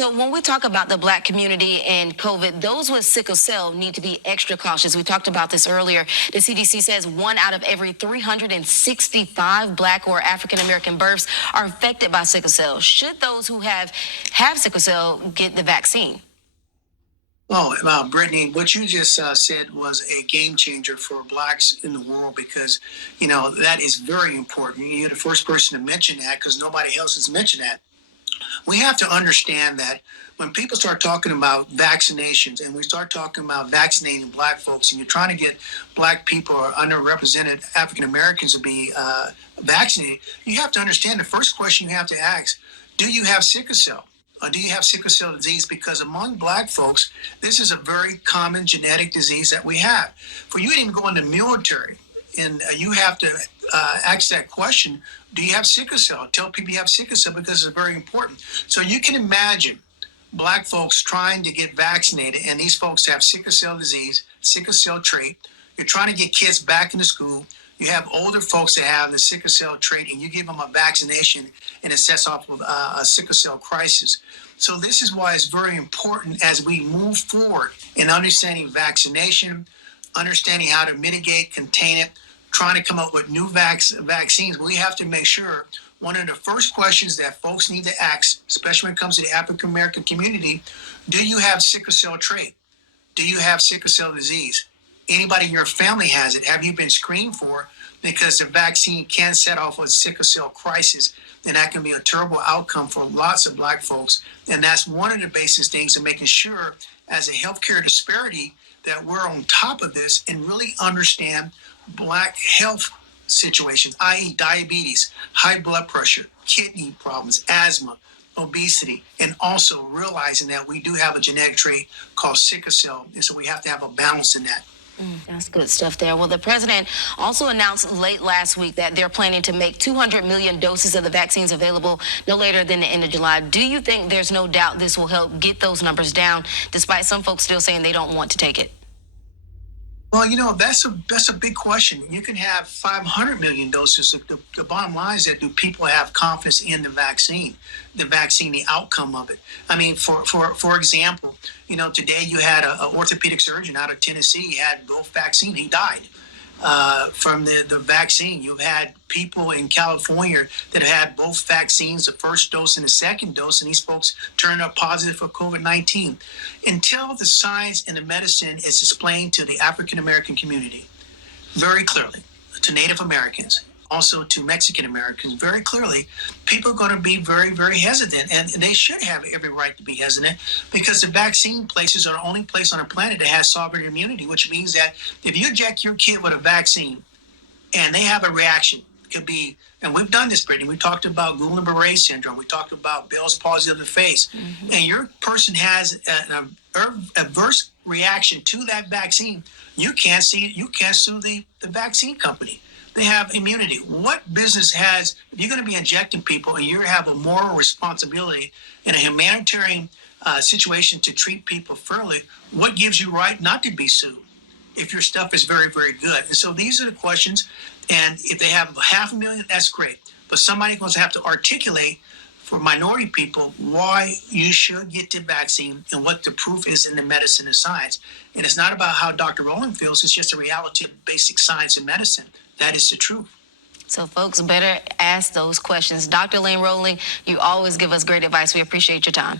So when we talk about the Black community and COVID, those with sickle cell need to be extra cautious. We talked about this earlier. The CDC says 1 out of every 365 Black or African American births are affected by sickle cell. Should those who have sickle cell get the vaccine? Well, Brittany, what you just said was a game changer for Blacks in the world because, that is very important. You're the first person to mention that because nobody else has mentioned that. We have to understand that when people start talking about vaccinations and we start talking about vaccinating Black folks and you're trying to get Black people or underrepresented African Americans to be vaccinated, you have to understand the first question you have to ask, do you have sickle cell? Or do you have sickle cell disease? Because among Black folks, this is a very common genetic disease that we have. For you to even go in the military, and you have to ask that question, do you have sickle cell? Tell people you have sickle cell because it's very important. So you can imagine Black folks trying to get vaccinated, and these folks have sickle cell disease, sickle cell trait. You're trying to get kids back into school. You have older folks that have the sickle cell trait, and you give them a vaccination, and it sets off a sickle cell crisis. So this is why it's very important as we move forward in understanding vaccination, understanding how to mitigate, contain it, trying to come up with new vaccines. We have to make sure one of the first questions that folks need to ask, especially when it comes to the African American community, do you have sickle cell trait? Do you have sickle cell disease? Anybody in your family has it? Have you been screened for? Because the vaccine can set off a sickle cell crisis, and that can be a terrible outcome for lots of Black folks. And that's one of the basic things in making sure, as a healthcare disparity, that we're on top of this and really understand Black health situations, i.e. diabetes, high blood pressure, kidney problems, asthma, obesity, and also realizing that we do have a genetic trait called sickle cell, and so we have to have a balance in that. That's good stuff there. Well, the president also announced late last week that they're planning to make 200 million doses of the vaccines available no later than the end of July. Do you think there's no doubt this will help get those numbers down, despite some folks still saying they don't want to take it? Well, that's a big question. You can have 500 million doses. The bottom line is that do people have confidence in the vaccine, the outcome of it? I mean, for example, today you had an orthopedic surgeon out of Tennessee. He had both vaccines. He died from the vaccine. You've had people in California that had both vaccines, the first dose and the second dose, and these folks turned up positive for COVID-19. Until the science and the medicine is explained to the African American community very clearly, to Native Americans, also to Mexican Americans very clearly, people are going to be very, very hesitant, and they should have every right to be hesitant because the vaccine places are the only place on the planet that has sovereign immunity, which means that if you inject your kid with a vaccine and they have a reaction, it could be, and we've done this, Brittany, we talked about Guillain-Barré syndrome, we talked about Bell's palsy of the face, and your person has an adverse reaction to that vaccine, you can't sue the vaccine company. They have immunity. What business has, if you're going to be injecting people and you have a moral responsibility in a humanitarian situation to treat people fairly, what gives you right not to be sued if your stuff is very, very good? And so these are the questions. And if they have 500,000, that's great. But somebody's going to have to articulate for minority people why you should get the vaccine and what the proof is in the medicine and science. And it's not about how Dr. Rowland feels. It's just a reality of basic science and medicine. That is the truth. So folks better ask those questions. Dr. Lane Rowling, you always give us great advice. We appreciate your time.